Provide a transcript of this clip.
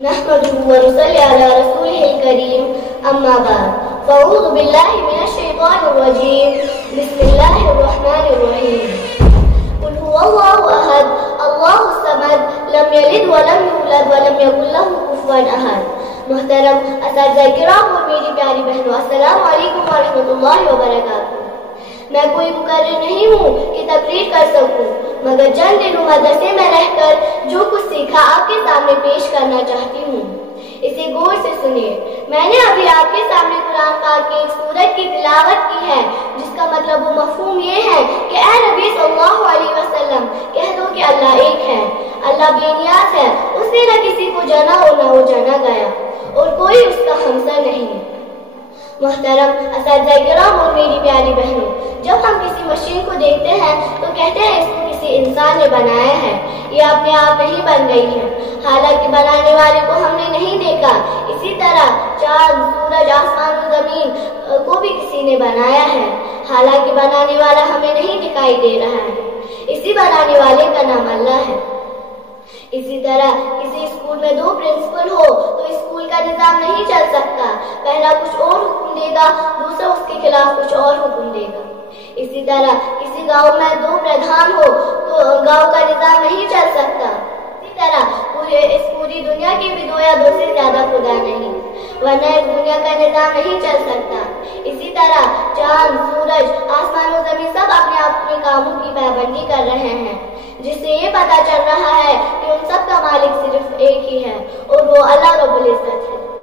نحمده ونصلي على رسوله الكريم أما بعد فأعوذ بالله من الشيطان الرجيم بسم الله الرحمن الرحيم قل هو الله أحد الله الصمد لم يلد ولم يولد ولم يكن له كفوا أحد محترم اساتذہ کرام اور میری پیاری بہنوں، السلام علیکم ورحمۃ اللہ وبرکاتہ۔ میں کوئی مقرر نہیں ہوں کہ تقریر کر سکوں، مگر چند دنوں مدرسے میں رہ کر جو کچھ سیکھا آپ کے سامنے پیش کرنا چاہتی ہوں، اسے غور سے سنیے۔ میں نے ابھی آپ کے سامنے قرآن پاک کی ایک سورت کی تلاوت کی ہے، جس کا مطلب و مفہوم یہ ہے کہ اے نبی صلی اللہ علیہ وسلم کہہ دو کہ اللہ ایک ہے، اللہ بے نیاز ہے، اس نے نہ کسی کو جانا اور نہ وہ جانا گیا، اور کوئی اس کا ہمسر نہیں۔ محترم اساتذہ کرام اور میری پیاری بہنوں، جب ہم کسی مشین کو دیکھتے ہیں تو کہتے ہیں اس کو کسی انسان نے بنایا ہے، یہ اپنے آپ نہیں بن گئی ہے، حالانکہ بنانے والے کو ہم نے نہیں دیکھا۔ اسی طرح چاند، سورج، آسمان و زمین کو بھی کسی نے بنایا ہے، حالانکہ بنانے والا ہمیں نہیں دکھائی دے رہا ہے، اسی بنانے والے کا نام اللہ ہے۔ اسی طرح کسی اسکول میں دو پرنسپل ہو تو اسکول کا نظام نہیں چل سکتا، پہلا کچھ اور حکم دے گا، دوسرا اس کے خلاف کچھ اور حکم دے گا۔ اسی طرح کسی گاؤں میں دو پردھان ہو تو گاؤں کا نظام نہیں چل سکتا۔ اسی طرح اس پوری دنیا کی بھی دو یا دو سے زیادہ خدا نہیں، ورنہ اس دنیا کا نظام نہیں چل سکتا۔ اسی طرح چاند، سورج، آسمان و زمین سب اپنے اپنے کاموں کی پابندی کر رہے ہیں، جس سے یہ پتہ چل رہا ہے کہ ان سب کا مالک صرف ایک ہی ہے، اور وہ اللہ رب العزت ہے۔